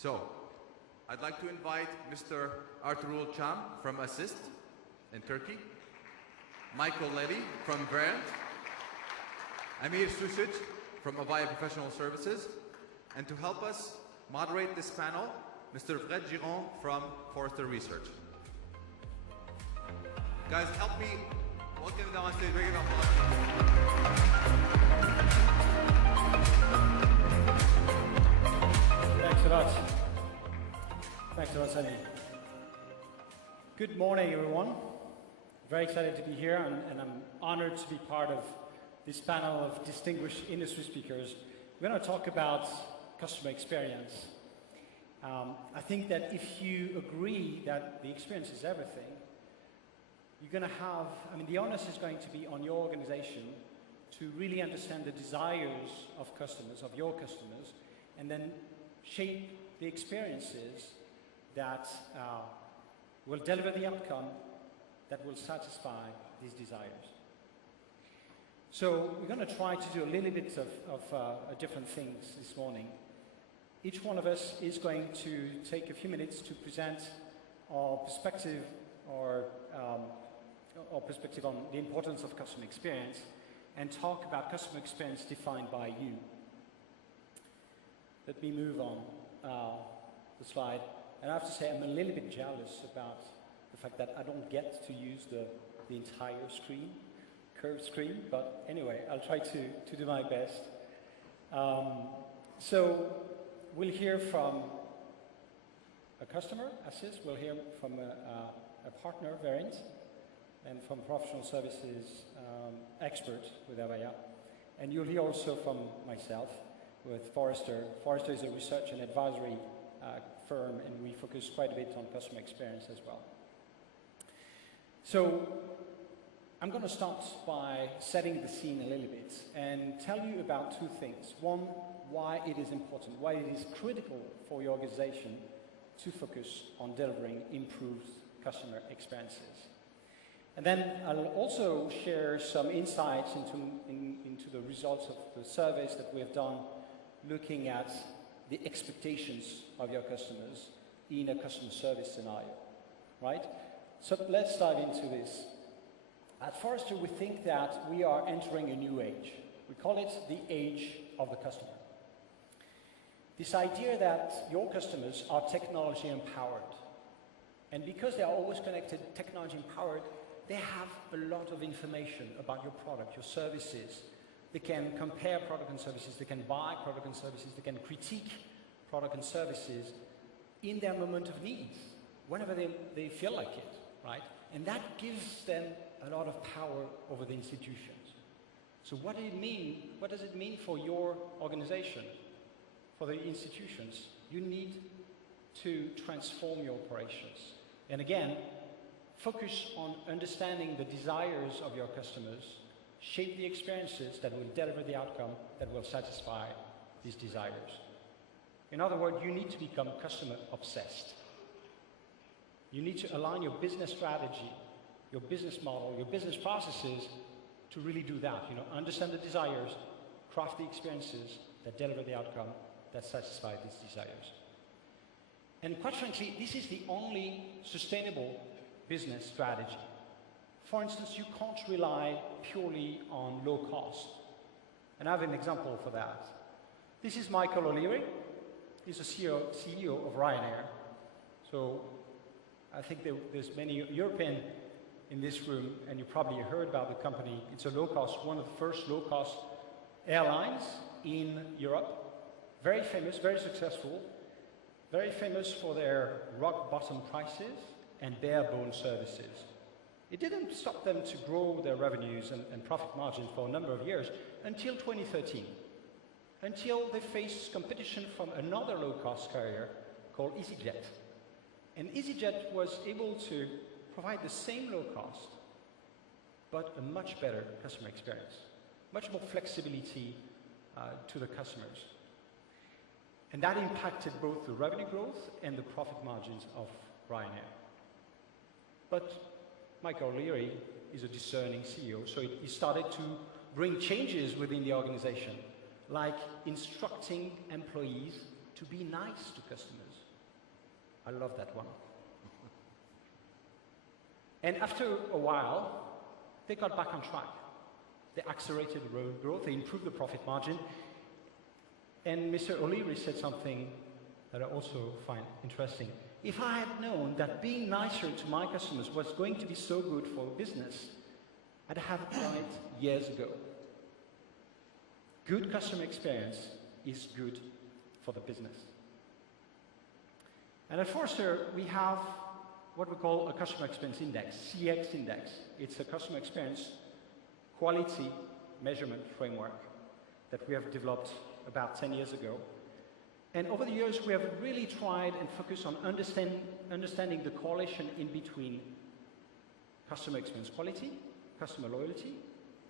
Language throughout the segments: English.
So, I'd like to invite Mr. Ertugrul from ASSISTT in Turkey, Michiel Lely from Verint, Emir Susic from Avaya Professional Services, and to help us moderate this panel, Mr. Grion from Forrester Research. Guys, help me welcome them on stage. Bring it up. Thanks a lot. Thanks a lot, Sunny. Good morning, everyone. Very excited to be here, and I'm honored to be part of this panel of distinguished industry speakers. We're going to talk about customer experience. I think that if you agree that the experience is everything, you're going to have, the onus is going to be on your organization to really understand the desires of customers, of your customers, and then shape the experiences that will deliver the outcome that will satisfy these desires. So we're going to try to do a little bit of different things this morning. Each one of us is going to take a few minutes to present our perspective on the importance of customer experience and talk about customer experience defined by you. Let me move on the slide. And I have to say I'm a little bit jealous about the fact that I don't get to use the entire screen, curved screen, but anyway, I'll try to do my best. So we'll hear from a customer, ASSISTT, we'll hear from a partner, Verint, and from professional services expert with Avaya. And you'll hear also from myself with Forrester. Forrester is a research and advisory firm, and we focus quite a bit on customer experience as well. So I'm going to start by setting the scene a little bit and tell you about two things. One, why it is important, why it is critical for your organization to focus on delivering improved customer experiences. And then I'll also share some insights into the results of the surveys that we have done looking at the expectations of your customers in a customer service scenario, right? So let's dive into this. At Forrester, we think that we are entering a new age. We call it the age of the customer. This idea that your customers are technology empowered. And because they are always connected, technology empowered, they have a lot of information about your product, your services. They can compare product and services, they can buy product and services, they can critique product and services in their moment of need, whenever they feel like it, right? And that gives them a lot of power over the institutions. So what does it mean? What does it mean for your organization, for the institutions? You need to transform your operations. And again, focus on understanding the desires of your customers, shape the experiences that will deliver the outcome that will satisfy these desires. In other words, you need to become customer obsessed. You need to align your business strategy, your business model, your business processes to really do that. Understand the desires, craft the experiences that deliver the outcome that satisfy these desires. And quite frankly, this is the only sustainable business strategy. For instance, you can't rely purely on low cost. And I have an example for that. This is Michiel Lely. He's the CEO of Ryanair. So I think there's many European in this room, and you probably heard about the company. It's a low-cost, one of the first low-cost airlines in Europe. Very famous, very successful. Very famous for their rock-bottom prices and bare-bone services. It didn't stop them to grow their revenues and profit margins for a number of years until 2013, until they faced competition from another low-cost carrier called EasyJet. And EasyJet was able to provide the same low cost, but a much better customer experience, much more flexibility to the customers. And that impacted both the revenue growth and the profit margins of Ryanair. But Michiel Lely is a discerning CEO, so he started to bring changes within the organization, like instructing employees to be nice to customers, I love that one. And after a while, they got back on track. They accelerated the revenue growth, they improved the profit margin. And Mr. O'Leary said something that I also find interesting. If I had known that being nicer to my customers was going to be so good for business, I'd have done it years ago. Good customer experience is good for the business. And at Forrester, we have what we call a customer experience index, CX index. It's a customer experience quality measurement framework that we have developed about 10 years ago. And over the years, we have really tried and focused on understanding the correlation in between customer experience quality, customer loyalty,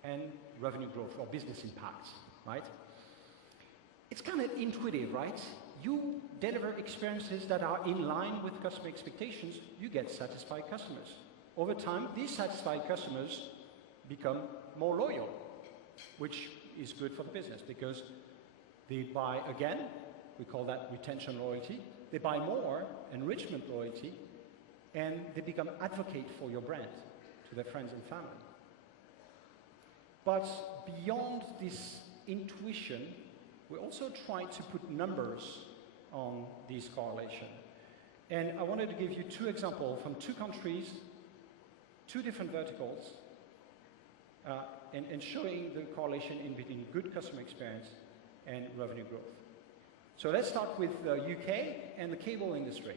and revenue growth or business impact, right? It's kind of intuitive, right? You deliver experiences that are in line with customer expectations, you get satisfied customers. Over time, these satisfied customers become more loyal, which is good for the business because they buy again. We call that retention loyalty. They buy more, enrichment loyalty, and they become advocate for your brand to their friends and family. But beyond this intuition, we also try to put numbers on this correlation. And I wanted to give you two examples from two countries, two different verticals, and showing the correlation in between good customer experience and revenue growth. So let's start with the UK and the cable industry.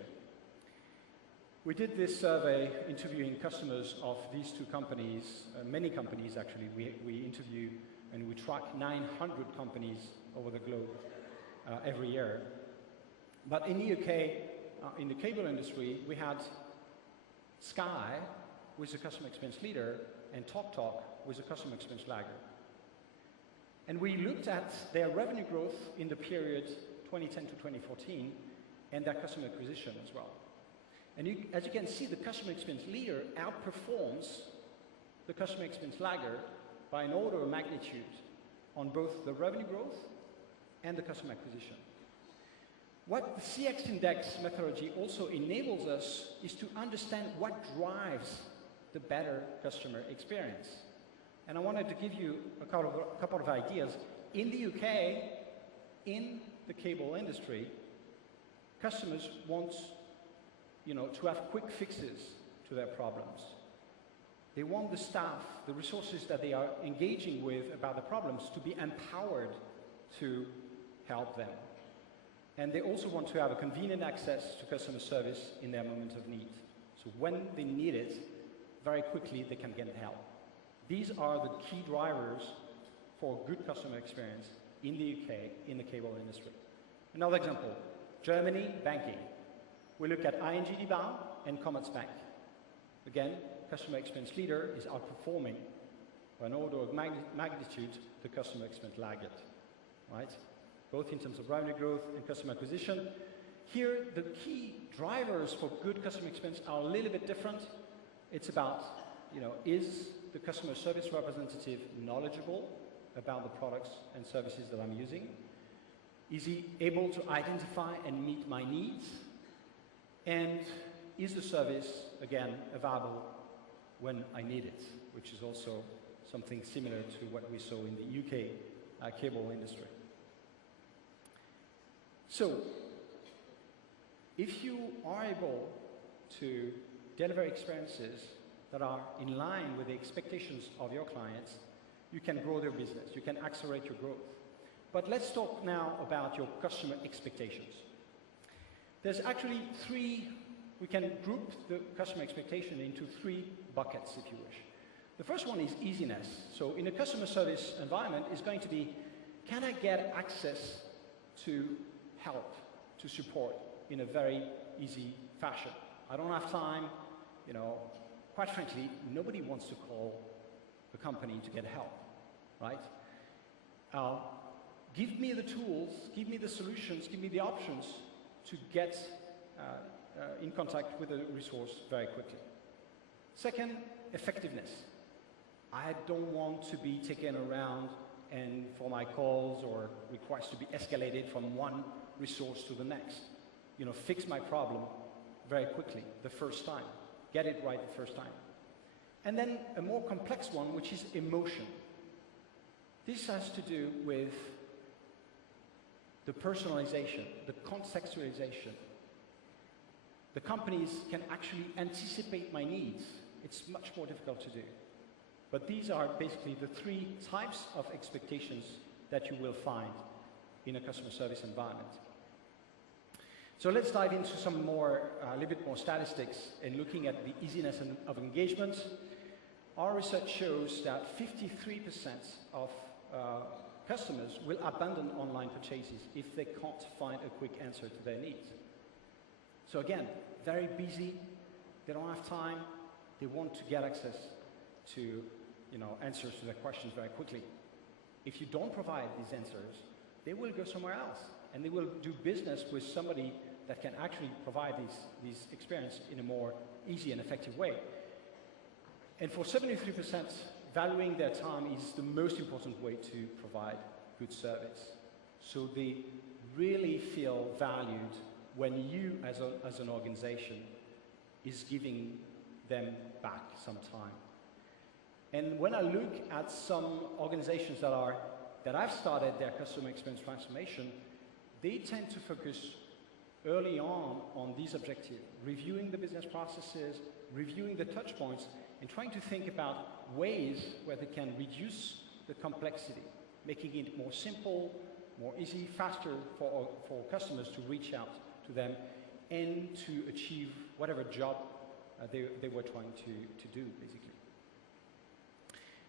We did this survey interviewing customers of these two companies, many companies actually. We interview and we track 900 companies over the globe every year. But in the UK, in the cable industry, we had Sky, who is a customer experience leader, and TalkTalk, who is a customer experience lagger. And we looked at their revenue growth in the period 2010 to 2014 and their customer acquisition as well. And as you can see, the customer experience leader outperforms the customer experience lagger by an order of magnitude on both the revenue growth and the customer acquisition. What the CX index methodology also enables us is to understand what drives the better customer experience. And I wanted to give you a couple of ideas. In the UK, in the cable industry, customers want to have quick fixes to their problems. They want the staff, the resources that they are engaging with about the problems to be empowered to help them. And they also want to have a convenient access to customer service in their moment of need. So when they need it, very quickly they can get help. These are the key drivers for good customer experience in the UK, in the cable industry. Another example, Germany, banking. We look at ING DiBa and Commerzbank. Again, customer experience leader is outperforming by an order of magnitude the customer experience laggard, right? Both in terms of revenue growth and customer acquisition. Here, the key drivers for good customer experience are a little bit different. It's about, is the customer service representative knowledgeable about the products and services that I'm using? Is he able to identify and meet my needs? And is the service, again, available when I need it? Which is also something similar to what we saw in the UK cable industry. So, if you are able to deliver experiences that are in line with the expectations of your clients, you can grow their business, you can accelerate your growth. But let's talk now about your customer expectations. There's actually we can group the customer expectation into three buckets, if you wish. The first one is easiness. So in a customer service environment, it's going to be, can I get access to help, to support in a very easy fashion? I don't have time, quite frankly, nobody wants to call the company to get help, right? Give me the tools, give me the solutions, give me the options to get in contact with a resource very quickly. Second, effectiveness. I don't want to be taken around and for my calls or requests to be escalated from one resource to the next. Fix my problem very quickly, the first time. Get it right the first time. And then a more complex one, which is emotion. This has to do with the personalization, the contextualization. The companies can actually anticipate my needs. It's much more difficult to do. But these are basically the three types of expectations that you will find in a customer service environment. So let's dive into some more, a little bit more statistics and looking at the easiness of engagement. Our research shows that 53% of customers will abandon online purchases if they can't find a quick answer to their needs. So again, very busy, they don't have time, they want to get access to answers to their questions very quickly. If you don't provide these answers, they will go somewhere else and they will do business with somebody that can actually provide these experience in a more easy and effective way. And for 73%, valuing their time is the most important way to provide good service. So they really feel valued when you, as an organization, is giving them back some time. And when I look at some organizations that have started their customer experience transformation, they tend to focus early on these objectives, reviewing the business processes, reviewing the touch points, and trying to think about ways where they can reduce the complexity, making it more simple, more easy, faster for customers to reach out to them and to achieve whatever job they were trying to do, basically.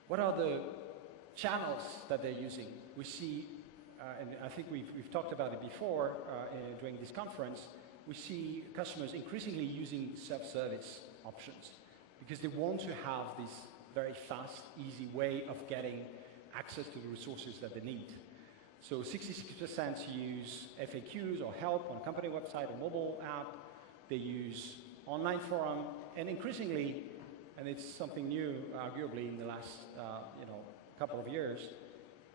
What are the channels that they're using? We see, and I think we've talked about it before during this conference, we see customers increasingly using self-service options because they want to have this very fast, easy way of getting access to the resources that they need. So 66% use FAQs or help on a company website or mobile app. They use online forum, and increasingly, and it's something new, arguably, in the last couple of years,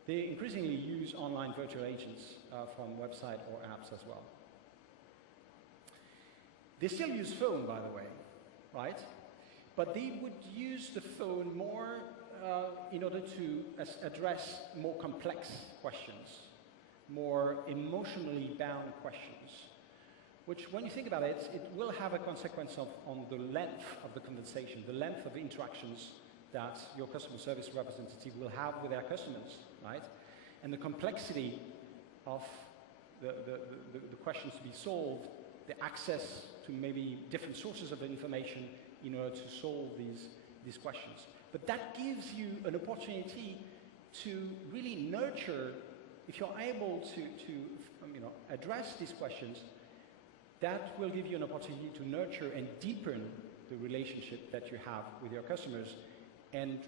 they increasingly use online virtual agents from website or apps as well. They still use phone, by the way, right? But they would use the phone more in order to address more complex questions, more emotionally bound questions, which, when you think about it, it will have a consequence on the length of the conversation, the length of the interactions that your customer service representative will have with their customers, right? And the complexity of the questions to be solved, the access to maybe different sources of information in order to solve these questions. But that gives you an opportunity to really nurture, if you're able to address these questions, that will give you an opportunity to nurture and deepen the relationship that you have with your customers and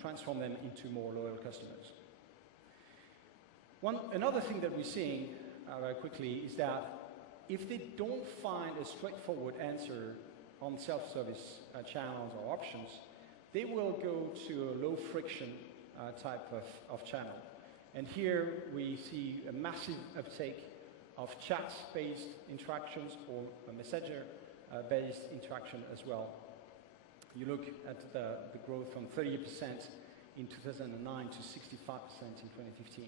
transform them into more loyal customers. Another thing that we're seeing very quickly is that if they don't find a straightforward answer on self-service channels or options, they will go to a low friction type of channel. And here we see a massive uptake of chat-based interactions or a messenger-based interaction as well. You look at the growth from 30% in 2009 to 65% in 2015.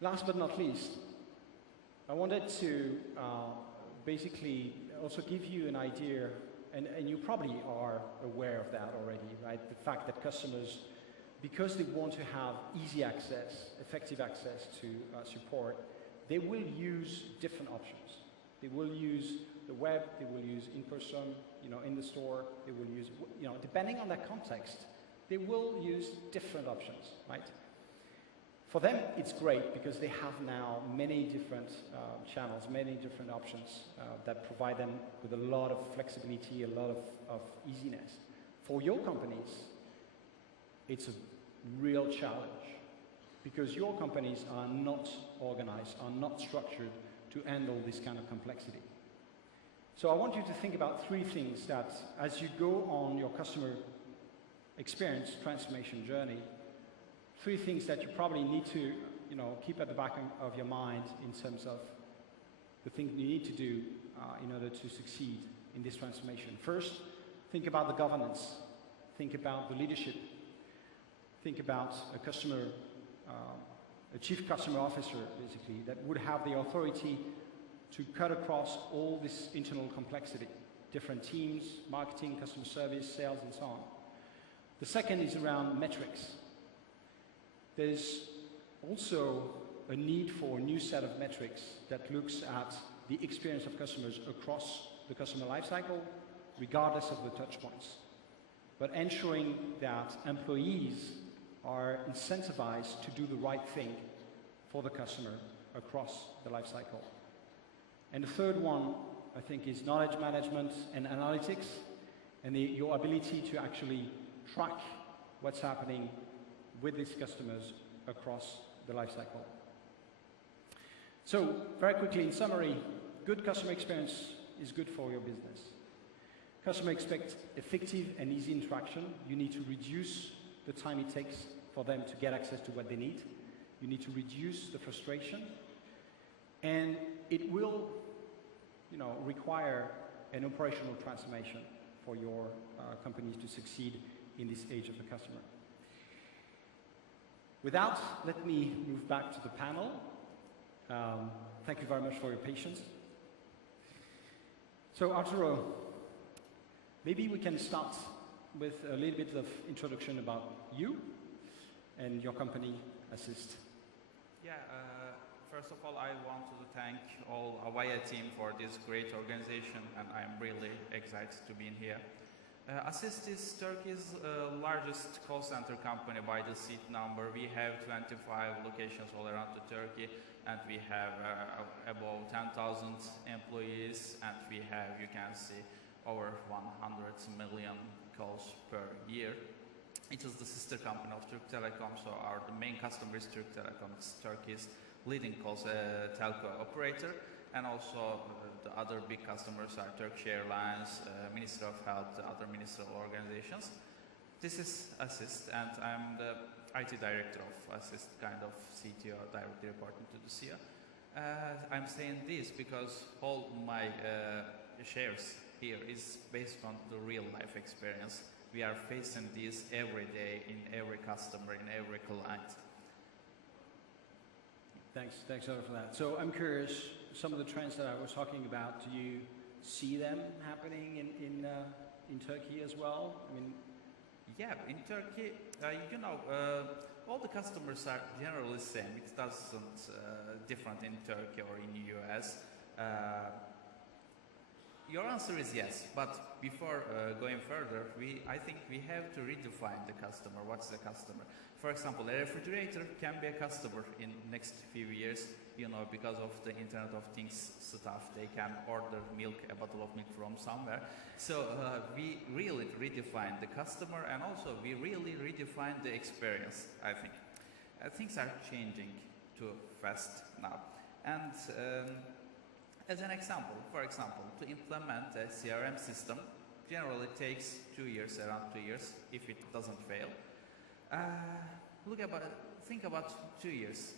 Last but not least, I wanted to basically also give you an idea, and you probably are aware of that already, right? The fact that customers, because they want to have easy access, effective access to support, they will use different options. They will use the web, they will use in person, in the store, they will use, depending on that context, they will use different options, right? For them, it's great because they have now many different channels, many different options that provide them with a lot of flexibility, a lot of easiness. For your companies, it's a real challenge because your companies are not organized, are not structured to handle this kind of complexity. So I want you to think about three things that, as you go on your customer experience transformation journey, three things that you probably need to keep at the back of your mind in terms of the things you need to do in order to succeed in this transformation. First, think about the governance. Think about the leadership. Think about a chief customer officer, basically, that would have the authority to cut across all this internal complexity, different teams, marketing, customer service, sales, and so on. The second is around metrics. There's also a need for a new set of metrics that looks at the experience of customers across the customer lifecycle, regardless of the touch points, but ensuring that employees are incentivized to do the right thing for the customer across the lifecycle. And the third one, I think, is knowledge management and analytics, and your ability to actually track what's happening with these customers across the lifecycle. So, very quickly, in summary, good customer experience is good for your business. Customers expect effective and easy interaction. You need to reduce the time it takes for them to get access to what they need. You need to reduce the frustration. And it will, require an operational transformation for your companies to succeed in this age of the customer. With that, let me move back to the panel. Thank you very much for your patience. So, Arturo, maybe we can start with a little bit of introduction about you and your company, ASSISTT. Yeah, first of all, I want to thank all Avaya team for this great organization, and I'm really excited to be in here. ASSISTT is Turkey's largest call center company by the seat number. We have 25 locations all around Turkey, and we have about 10,000 employees, and we have, you can see, over 100 million calls per year. It is the sister company of Türk Telekom, so the main customer is Türk Telekom. It's Turkey's leading telco operator, and also the other big customers are Turkish Airlines, Ministry of Health, other ministerial organizations. This is ASSISTT, and I'm the IT director of ASSISTT, kind of CTO, directly reporting to the CEO. I'm saying this because all my shares here is based on the real life experience. We are facing this every day in every customer, in every client. Thanks a lot for that. So I'm curious, some of the trends that I was talking about, do you see them happening in Turkey as well? I mean, yeah, in Turkey, all the customers are generally the same. It doesn't different in Turkey or in the US. Your answer is yes, but before going further, I think we have to redefine the customer. What's the customer? For example, a refrigerator can be a customer in next few years, because of the Internet of Things stuff. They can order milk, a bottle of milk from somewhere. So we really redefine the customer, and also we really redefine the experience, I think. Things are changing too fast now. And as an example, for example, to implement a CRM system generally takes 2 years, around 2 years, if it doesn't fail. Think about 2 years.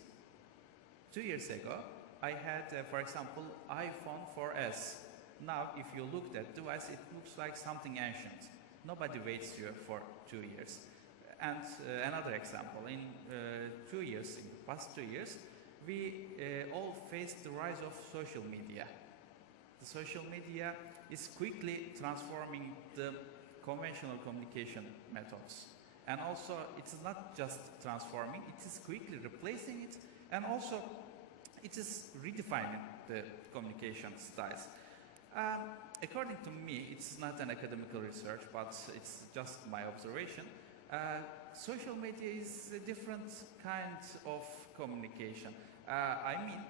2 years ago, I had, for example, iPhone 4S. Now, if you look at that device, it looks like something ancient. Nobody waits here for 2 years. And another example, in 2 years, in the past 2 years, we all faced the rise of social media. The social media is quickly transforming the conventional communication methods. And also, it's not just transforming, it is quickly replacing it, and also it is redefining the communication styles. According to me, it's not an academic research, but it's just my observation. Social media is a different kind of communication. I mean,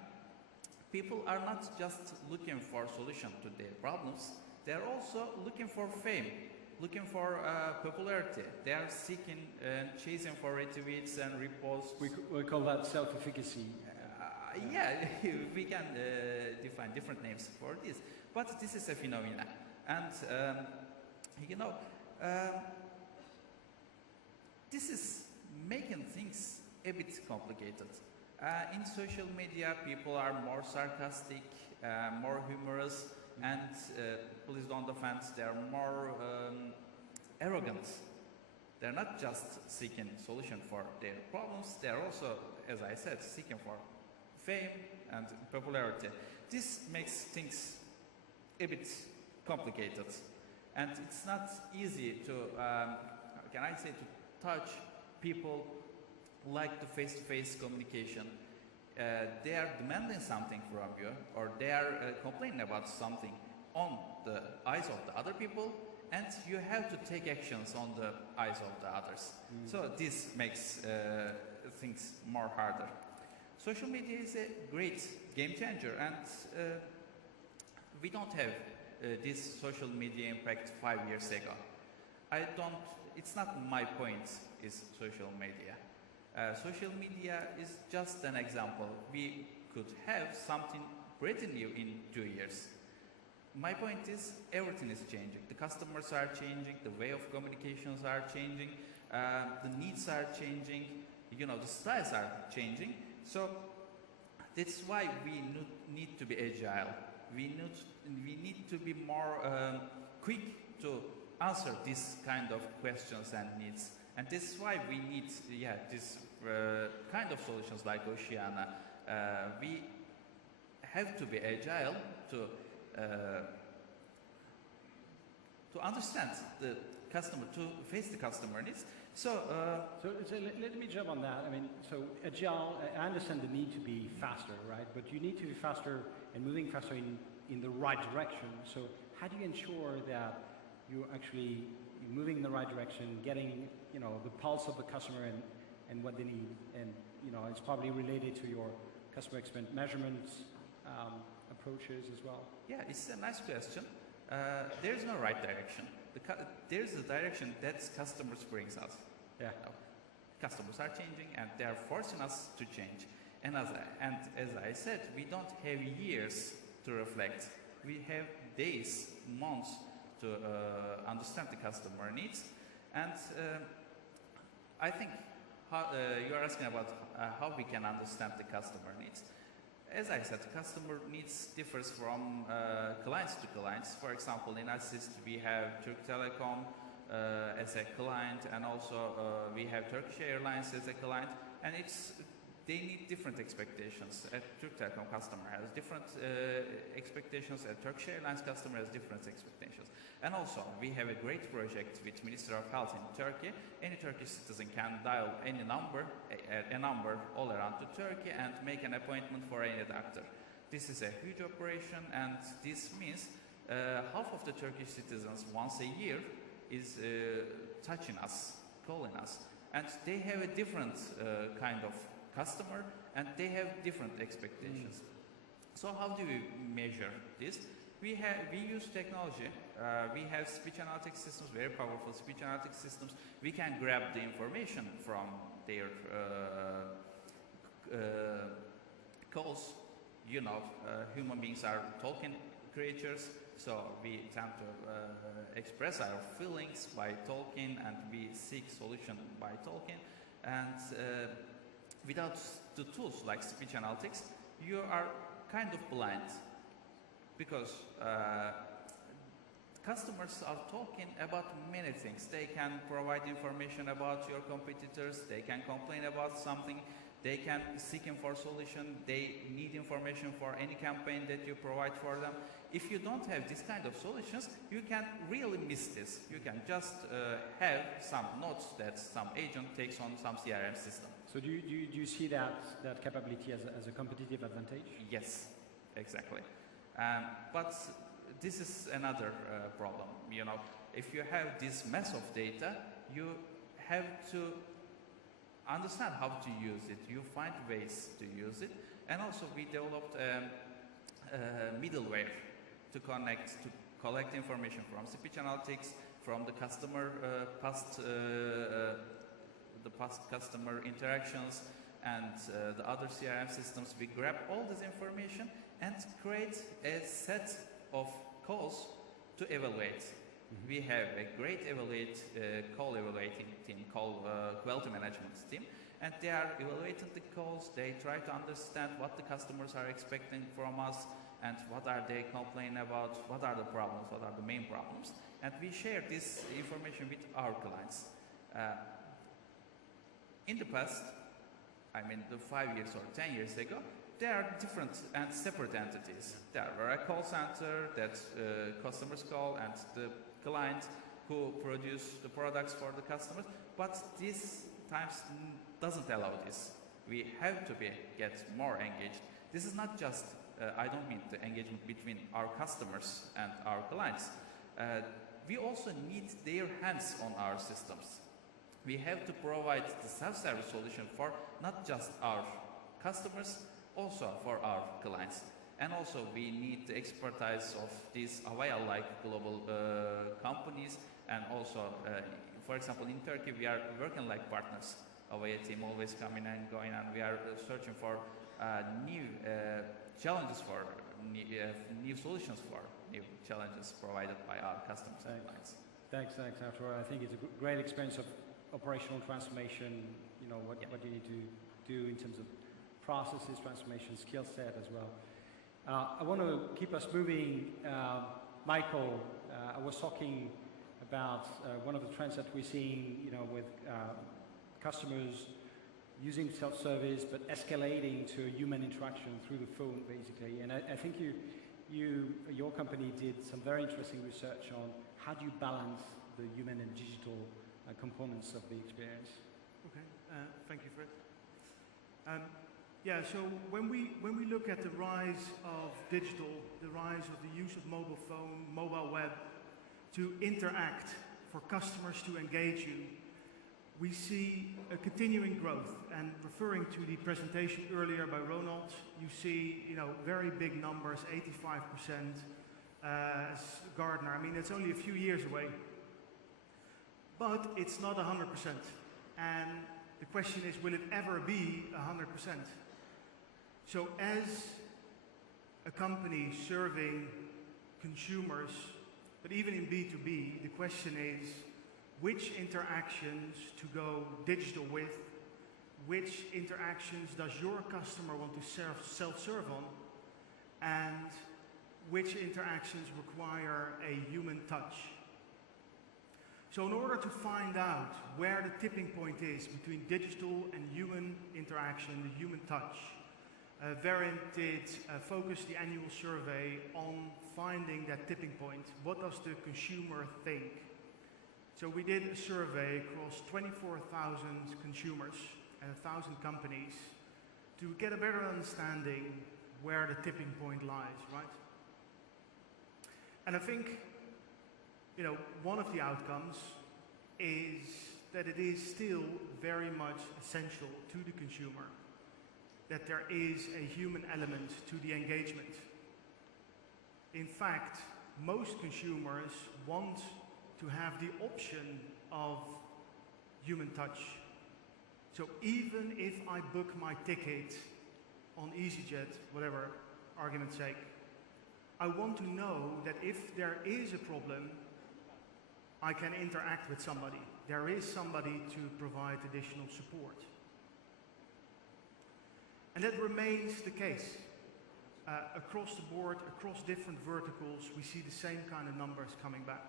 people are not just looking for a solution to their problems, they're also looking for fame, looking for popularity. They are seeking and chasing for retweets and reposts. We call that self-efficacy. Yeah, we can define different names for this, but this is a phenomenon. And, this is making things a bit complicated. In social media, people are more sarcastic, more humorous, and please don't offend, they're more arrogant. They're not just seeking solution for their problems, they're also, as I said, seeking for fame and popularity. This makes things a bit complicated, and it's not easy to, can I say, to touch people like the face-to-face communication. They are demanding something from you, or they are complaining about something on the eyes of the other people, and you have to take actions on the eyes of the others. So this makes things more harder. Social media is a great game changer, and we don't have this social media impact 5 years ago. It's not my point, is social media. Social media is just an example. We could have something pretty new in 2 years. My point is, everything is changing. The customers are changing, the way of communications are changing, the needs are changing, you know, the styles are changing. So that's why we need to be agile. We need to be more quick to answer this kind of questions and needs. And this is why we need, this kind of solutions like Oceana. We have to be agile to understand the customer, to face the customer needs. So let me jump on that. I mean, so agile, I understand the need to be faster, right? But you need to be faster and moving faster in the right direction. So how do you ensure that you're actually moving in the right direction, getting, you know, the pulse of the customer and what they need? And, you know, it's probably related to your customer experience measurements, approaches as well. Yeah, it's a nice question. There's no right direction. There's a direction that customers brings us. Yeah. Customers are changing, and they are forcing us to change. And as I said, we don't have years to reflect. We have days, months to understand the customer needs. And I think you are asking about how we can understand the customer needs. As I said, customer needs differs from clients to clients. For example, in ASSISTT we have Türk Telekom as a client, and also we have Turkish Airlines as a client, and they need different expectations. A Türk Telekom customer has different expectations, a Turkish Airlines customer has different expectations. And also, we have a great project with Ministry of Health in Turkey. Any Turkish citizen can dial any number, a number all around to Turkey, and make an appointment for any doctor. This is a huge operation, and this means half of the Turkish citizens once a year is touching us, calling us. And they have a different kind of customer, and they have different expectations. So how do we measure this? We use technology. We have speech analytics systems, very powerful speech analytics systems. We can grab the information from their calls. You know, human beings are talking creatures, so we tend to express our feelings by talking, and we seek solution by talking. And without the tools like speech analytics, you are kind of blind, because customers are talking about many things. They can provide information about your competitors, they can complain about something, they can seek for solution, they need information for any campaign that you provide for them. If you don't have this kind of solutions, you can really miss this. You can just have some notes that some agent takes on some CRM system. So do you see that capability as a competitive advantage? Yes, exactly. But this is another problem. You know, if you have this mess of data, you have to understand how to use it. You find ways to use it. And also we developed a middleware to collect information from speech analytics, from the customer past customer interactions, and the other CRM systems. We grab all this information and create a set of calls to evaluate. We have a great call evaluating team called quality management team, and they are evaluating the calls. They try to understand what the customers are expecting from us, and what are they complaining about, what are the problems, what are the main problems. And we share this information with our clients. In the past, I mean the 5 years or 10 years ago, there are different and separate entities. There were a call center that customers call and the client who produce the products for the customers, but this times doesn't allow this. We have to get more engaged. This is not just, I don't mean the engagement between our customers and our clients. We also need their hands on our systems. We have to provide the self-service solution for not just our customers, also for our clients. And also we need the expertise of these Avaya-like global companies, and also, for example, in Turkey we are working like partners. Avaya team always coming and going, and we are searching for new challenges for new solutions for new challenges provided by our customers and clients. Thanks, Arturo. I think it's a great experience of operational transformation, you know, what you need to do in terms of processes, transformation, skill set as well. I want to keep us moving. Michael, I was talking about one of the trends that we're seeing, you know, with customers using self-service but escalating to human interaction through the phone, basically. And I think your company did some very interesting research on how do you balance the human and digital components of the experience. Okay, thank you, Fred. Yeah, so when we look at the rise of digital, the rise of the use of mobile phone, mobile web to interact, for customers to engage you, we see a continuing growth. And referring to the presentation earlier by Ronald, you see, you know, very big numbers, 85% Gartner. I mean, it's only a few years away, but it's not 100%. And the question is, will it ever be 100%? So as a company serving consumers, but even in B2B, the question is, which interactions to go digital with, which interactions does your customer want to self-serve on, and which interactions require a human touch. So in order to find out where the tipping point is between digital and human interaction, the human touch, Verint did focus the annual survey on finding that tipping point. What does the consumer think? So we did a survey across 24,000 consumers and 1,000 companies to get a better understanding where the tipping point lies, right? And I think, you know, one of the outcomes is that it is still very much essential to the consumer that there is a human element to the engagement. In fact, most consumers want to have the option of human touch. So even if I book my ticket on EasyJet, whatever, argument's sake, I want to know that if there is a problem, I can interact with somebody. There is somebody to provide additional support. And that remains the case. Across the board, across different verticals, we see the same kind of numbers coming back.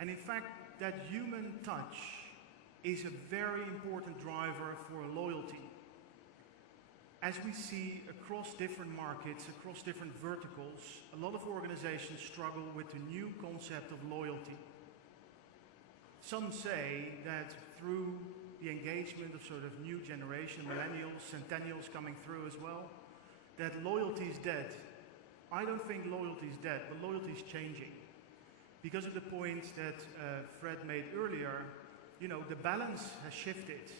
And in fact, that human touch is a very important driver for loyalty. As we see across different markets, across different verticals, a lot of organizations struggle with the new concept of loyalty. Some say that through the engagement of sort of new generation, millennials, centennials coming through as well, that loyalty is dead. I don't think loyalty is dead, but loyalty is changing. Because of the point that Fred made earlier, you know, the balance has shifted.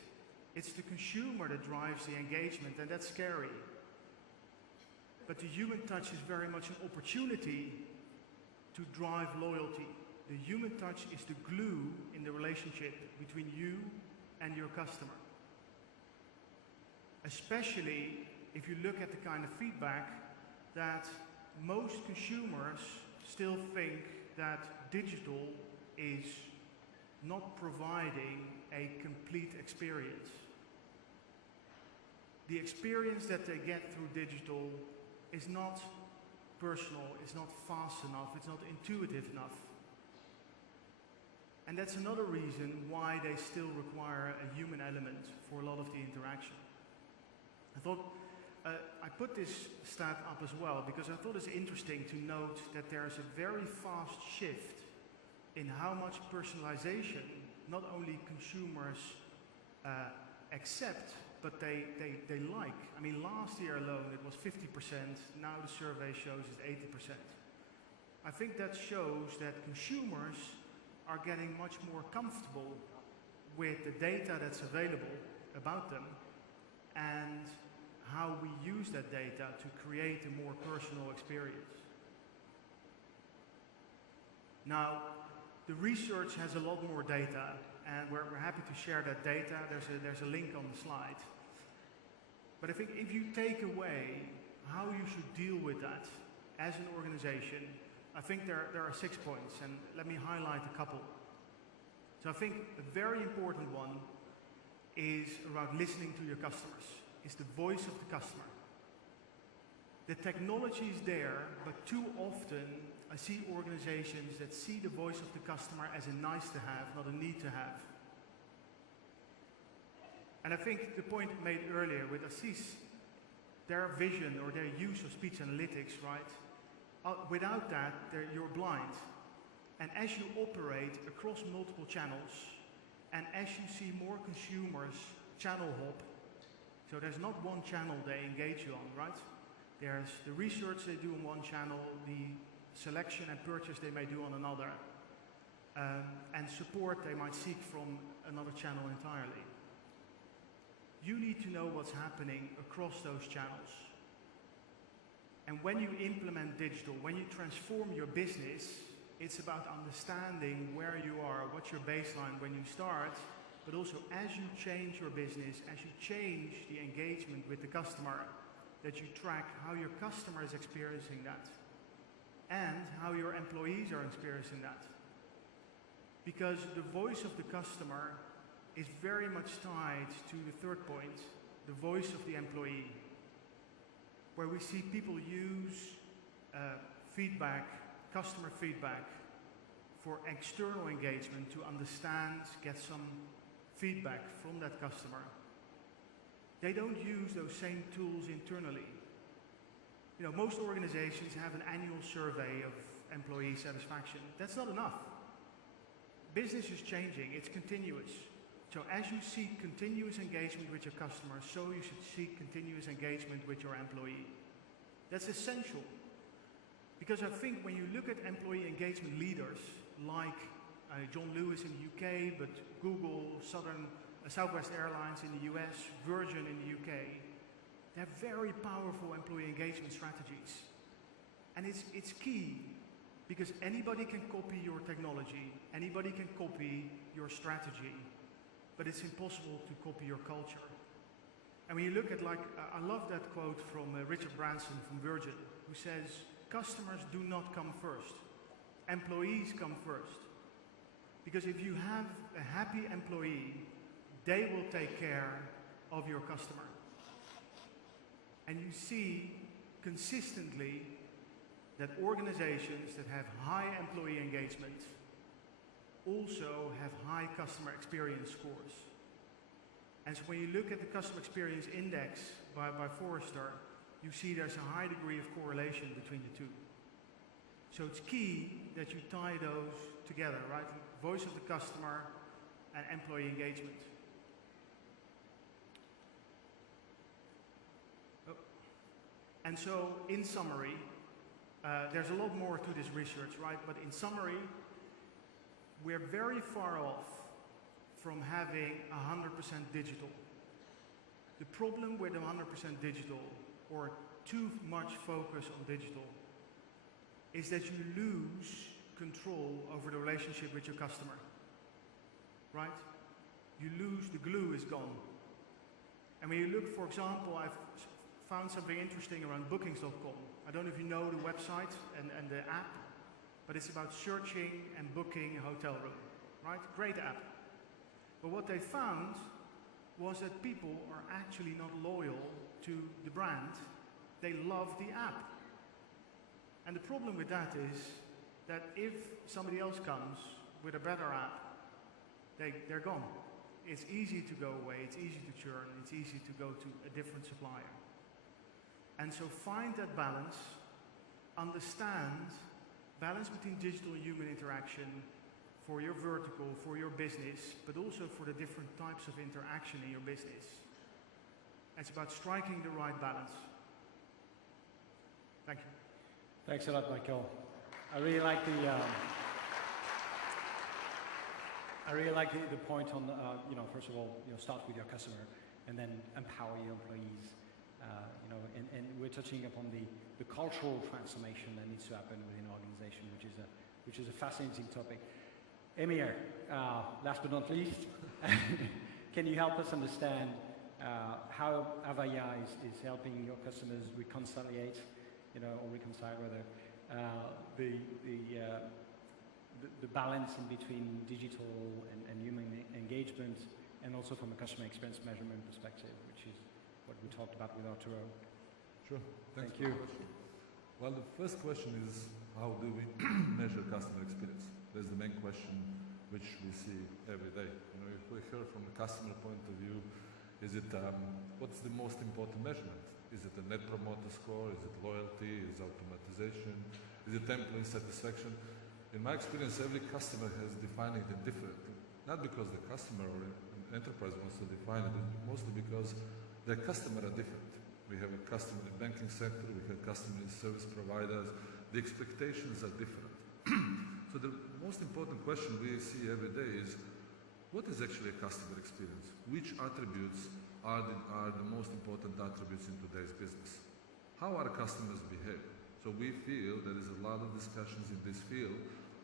It's the consumer that drives the engagement, and that's scary. But the human touch is very much an opportunity to drive loyalty. The human touch is the glue in the relationship between you and your customer. Especially if you look at the kind of feedback that most consumers still think that digital is not providing a complete experience. the experience that they get through digital is not personal, it's not fast enough, it's not intuitive enough. And that's another reason why they still require a human element for a lot of the interaction. I thought, I put this stat up as well because I thought it's interesting to note that there's a very fast shift in how much personalization not only consumers accept, but they like. I mean, last year alone it was 50%, now the survey shows it's 80%. I think that shows that consumers are getting much more comfortable with the data that's available about them and how we use that data to create a more personal experience. Now, the research has a lot more data, and we're happy to share that data. There's a link on the slide. But I think if you take away how you should deal with that as an organization, I think there are 6 points, and let me highlight a couple. So I think a very important one is around listening to your customers. It's the voice of the customer. The technology is there, but too often I see organizations that see the voice of the customer as a nice to have, not a need to have. And I think the point made earlier with ASSISTT, their vision or their use of speech analytics, right? Without that, you're blind. And as you operate across multiple channels, and as you see more consumers channel hop, so there's not one channel they engage you on, right? There's the research they do on one channel, the selection and purchase they may do on another, and support they might seek from another channel entirely. You need to know what's happening across those channels. And when you implement digital, when you transform your business, it's about understanding where you are, what's your baseline when you start, but also as you change your business, as you change the engagement with the customer, that you track how your customer is experiencing that and how your employees are experiencing that. Because the voice of the customer is very much tied to the third point, the voice of the employee, where we see people use feedback, customer feedback, for external engagement to understand, get some feedback from that customer. They don't use those same tools internally. You know, most organizations have an annual survey of employee satisfaction. That's not enough. Business is changing, it's continuous. So as you seek continuous engagement with your customers, so you should seek continuous engagement with your employee. That's essential. Because I think when you look at employee engagement leaders, like John Lewis in the UK, but Google, Southwest Airlines in the US, Virgin in the UK, they have very powerful employee engagement strategies. And it's key, because anybody can copy your technology, anybody can copy your strategy, but it's impossible to copy your culture. And when you look at, like, I love that quote from Richard Branson from Virgin, who says, customers do not come first, employees come first. Because if you have a happy employee, they will take care of your customer. And you see consistently that organizations that have high employee engagement also have high customer experience scores. And so when you look at the customer experience index by Forrester, you see there's a high degree of correlation between the two. So it's key that you tie those together, right? Voice of the customer and employee engagement. Oh. And so, in summary, there's a lot more to this research, right? But in summary, we're very far off from having 100% digital. The problem with 100% digital, or too much focus on digital, is that you lose control over the relationship with your customer, right? You lose, the glue is gone. And when you look, for example, I've found something interesting around bookings.com. I don't know if you know the website and the app, but it's about searching and booking a hotel room, right? Great app. But what they found was that people are actually not loyal to the brand, they love the app. And the problem with that is that if somebody else comes with a better app, they're gone. It's easy to go away, it's easy to churn, it's easy to go to a different supplier. And so find that balance, understand balance between digital and human interaction for your vertical, for your business, but also for the different types of interaction in your business. It's about striking the right balance. Thank you. Thanks a lot, Michiel. I really like the point on first of all, start with your customer and then empower your employees. And we're touching upon the cultural transformation that needs to happen within an organization, which is a fascinating topic. Emir, last but not least, can you help us understand how Avaya is helping your customers reconcile the balance in between digital and human engagement, and also from a customer experience measurement perspective, which is what we talked about with Ertugrul. Sure. Thank you. Well, the first question is, how do we measure customer experience? That's the main question which we see every day. If we hear from the customer point of view, is it what's the most important measurement? Is it a net promoter score? Is it loyalty? Is it automatization? Is it employee satisfaction? In my experience, every customer has defined it differently. Not because the customer or an enterprise wants to define it, but mostly because their customers are different. We have a customer in the banking sector, we have customers in service providers. The expectations are different. So the most important question we see every day is, what is actually a customer experience? Which attributes are the most important attributes in today's business? How our customers behave? So we feel there is a lot of discussions in this field,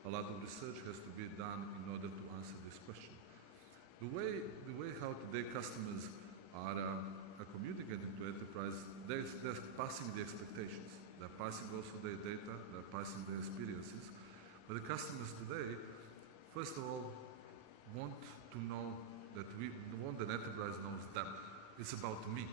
a lot of research has to be done in order to answer this question. The way how today customers are communicating to enterprise, they're passing the expectations. They're passing also their data, they're passing their experiences. But the customers today, first of all, want to know that enterprise knows them. It's about me.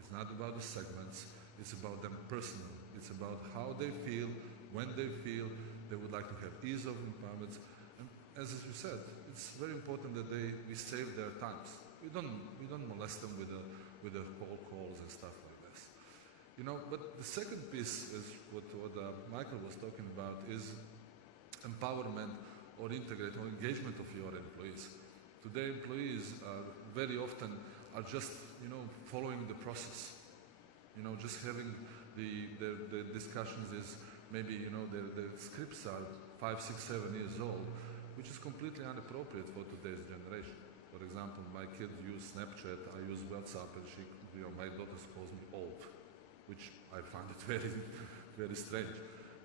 It's not about the segments. It's about them personally. It's about how they feel, when they feel. They would like to have ease of empowerment. And as you said, it's very important that we save their times. We don't molest them with the cold calls and stuff like this. But the second piece is what Michiel was talking about is empowerment or integrate or engagement of your employees. Today, employees very often are just following the process. Just having the discussions is maybe the scripts are 5, 6, 7 years old, which is completely inappropriate for today's generation. For example, my kids use Snapchat, I use WhatsApp, and my daughter calls me old, which I find it very, very strange.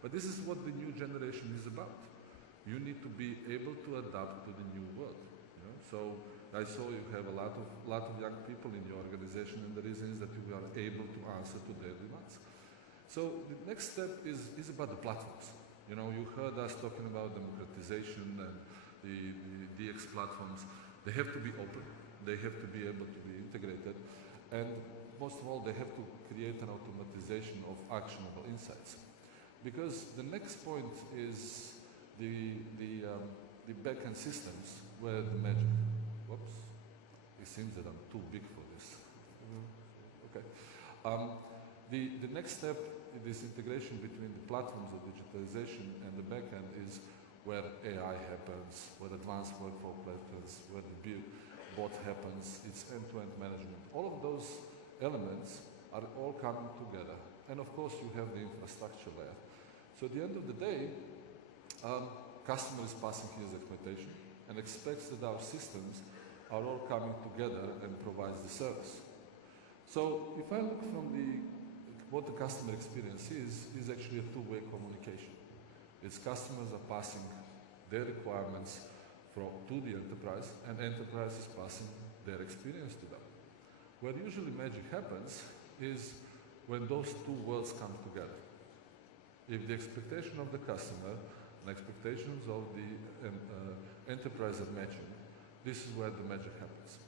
But this is what the new generation is about. You need to be able to adapt to the new world. So I saw you have a lot of young people in your organization, and the reason is that you are able to answer to their demands. So the next step is about the platforms. You heard us talking about democratization and the DX platforms. They have to be open. They have to be able to be integrated. And most of all, they have to create an automatization of actionable insights. Because the next point is the back-end systems where the magic. Whoops. It seems that I'm too big for this. Okay. The next step in this integration between the platforms of digitalization and the back-end is where AI happens, where advanced workflow happens, where the bot happens. It's end-to-end management. All of those elements are all coming together. And of course, you have the infrastructure layer. So at the end of the day, customer is passing his expectation and expects that our systems are all coming together and provides the service. So if I look from what the customer experience is actually a two-way communication. Its customers are passing their requirements to the enterprise, and enterprise is passing their experience to them. Where usually magic happens is when those two worlds come together. If the expectation of the customer and expectations of the enterprise are matching, this is where the magic happens.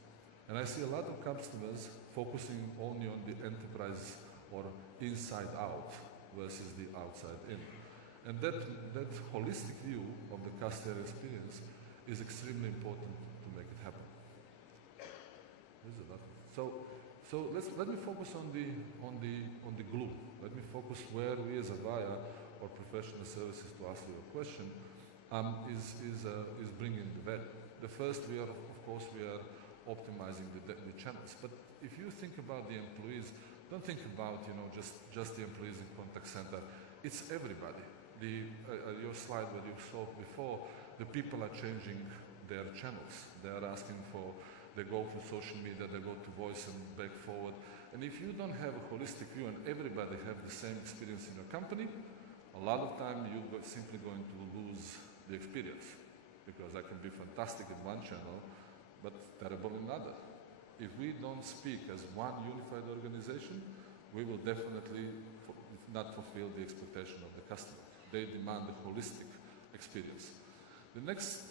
And And I see a lot of customers focusing only on the enterprise or inside out versus the outside in. And that holistic view of the customer experience is extremely important to make it happen. There's a lot. So let me focus on the glue. Let me focus where we as Avaya or professional services, to answer your question, is bringing the value. The first, we are optimizing the channels. But if you think about the employees, don't think about just the employees in contact center. It's everybody. Your slide that you saw before, the people are changing their channels. They are asking for. They go through social media, they go to voice and back forward. And if you don't have a holistic view and everybody have the same experience in your company, a lot of time you're simply going to lose the experience. Because I can be fantastic in one channel, but terrible in another. If we don't speak as one unified organization, we will definitely not fulfill the expectation of the customer. They demand a holistic experience. The next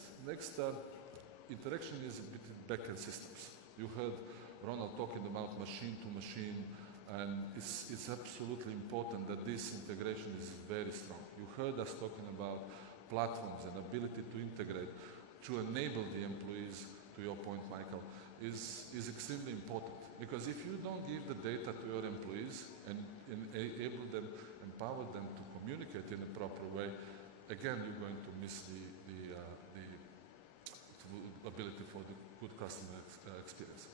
interaction is between backend systems. You heard Ronald talking about machine to machine, and it's absolutely important that this integration is very strong. You heard us talking about platforms and ability to integrate, to enable the employees, to your point, Michael, is extremely important. Because if you don't give the data to your employees and enable them, empower them to communicate in a proper way, again, you're going to miss the ability for the good customer experience.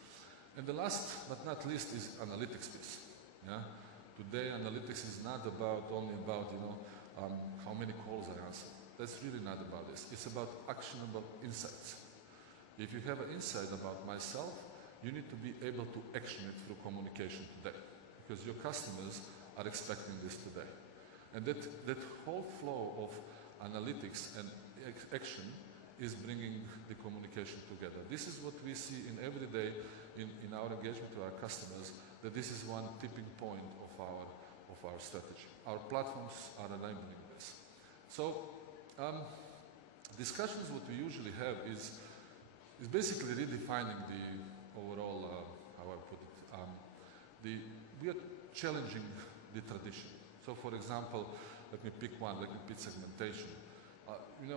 And the last but not least is analytics piece. Yeah? Today, analytics is not only about how many calls I answer. That's really not about this. It's about actionable insights. If you have an insight about myself, you need to be able to action it through communication today, because your customers are expecting this today. And that whole flow of analytics and action is bringing the communication together. This is what we see in every day in our engagement with our customers, that this is one tipping point of our strategy. Our platforms are enabling this. So discussions what we usually have is basically redefining the overall, how I put it, we are challenging the tradition. So for example, let me pick one, let me pick segmentation.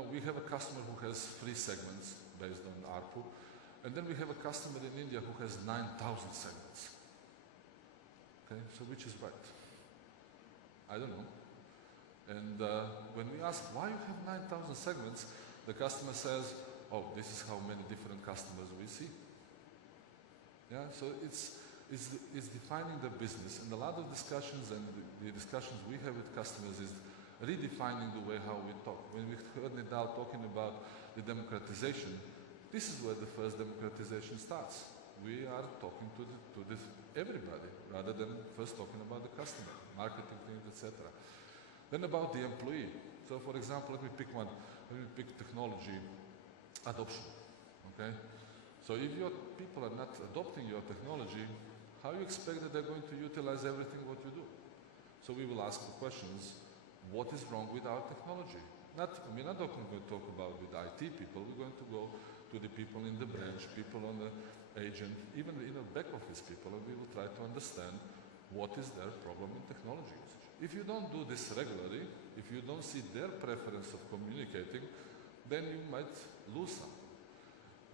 We have a customer who has 3 segments based on ARPU, and then we have a customer in India who has 9,000 segments. Okay, so which is right? I don't know. And when we ask why you have 9,000 segments, the customer says, oh, this is how many different customers we see. Yeah, so it's defining the business, and a lot of discussions and the discussions we have with customers is redefining the way how we talk. When we heard Nidal talking about the democratization, this is where the first democratization starts. We are talking to everybody rather than first talking about the customer, marketing things, etc. Then about the employee. So for example, let me pick one. Let me pick technology adoption. Okay? So if your people are not adopting your technology, how you expect that they're going to utilize everything what you do? So we will ask the questions. What is wrong with our technology? We're not going to talk about with IT people. We're going to go to the people in the branch, people on the agent, even back office people, and we will try to understand what is their problem in technology usage. If you don't do this regularly, if you don't see their preference of communicating, then you might lose something.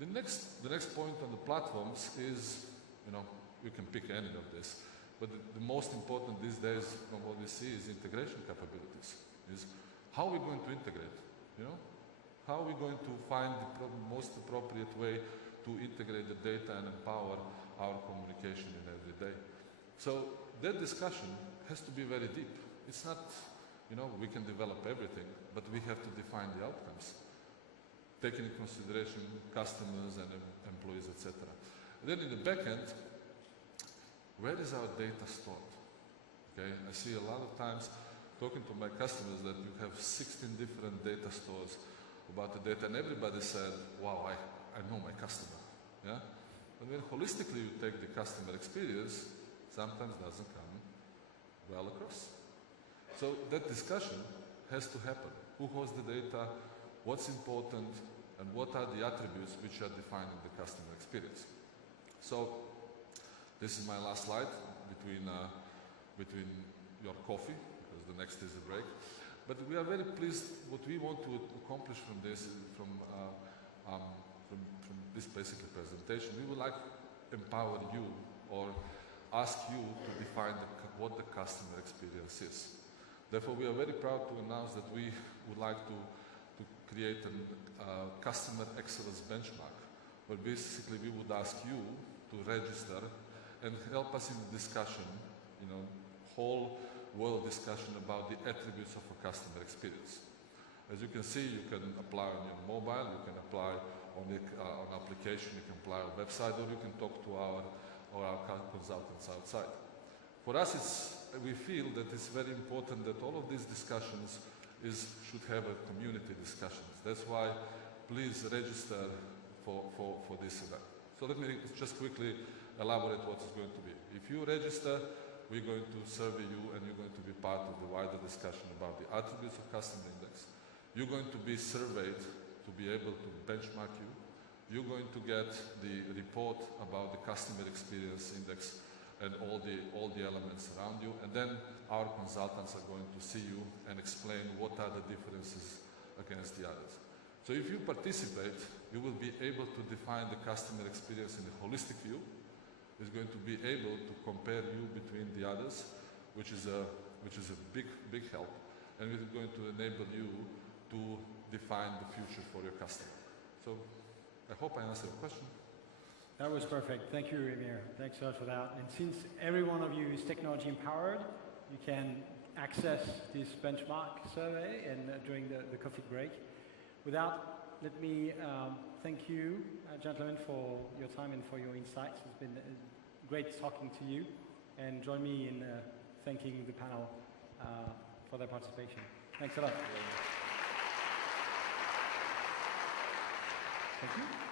The next point on the platforms is, you can pick any of this. But the most important these days from what we see is integration capabilities. Is how are we going to integrate? How are we going to find the most appropriate way to integrate the data and empower our communication in every day? So that discussion has to be very deep. It's not, we can develop everything, but we have to define the outcomes, taking into consideration customers and employees, etc. Then in the back end, where is our data stored? Okay, I see a lot of times talking to my customers that you have 16 different data stores about the data, and everybody said, wow, I know my customer. Yeah? But when holistically you take the customer experience, sometimes doesn't come well across. So that discussion has to happen. Who holds the data, what's important, and what are the attributes which are defining the customer experience. So this is my last slide between your coffee, because the next is a break. But we are very pleased. What we want to accomplish from this, from this basically presentation, we would like to empower you or ask you to define what the customer experience is. Therefore, we are very proud to announce that we would like to create a customer excellence benchmark, where basically we would ask you to register and help us in the discussion, whole world discussion about the attributes of a customer experience. As you can see, you can apply on your mobile, you can apply on an application, you can apply on a website, or you can talk to our consultants outside. For us, we feel that it's very important that all of these discussions should have a community discussions. That's why please register for this event. So let me just quickly elaborate what it's going to be. If you register, we're going to survey you and you're going to be part of the wider discussion about the attributes of customer index. You're going to be surveyed to be able to benchmark you. You're going to get the report about the customer experience index and all the elements around you. And then our consultants are going to see you and explain what are the differences against the others. So if you participate, you will be able to define the customer experience in a holistic view. Is going to be able to compare you between the others, which is a big help, and it is going to enable you to define the future for your customer. So I hope I answered your question. That was perfect. Thank you, Emir. Thanks a lot for that. And since every one of you is technology empowered, you can access this benchmark survey and during the coffee break. Let me thank you, gentlemen, for your time and for your insights. It's been great talking to you, and join me in thanking the panel for their participation. Thanks a lot. Thank you.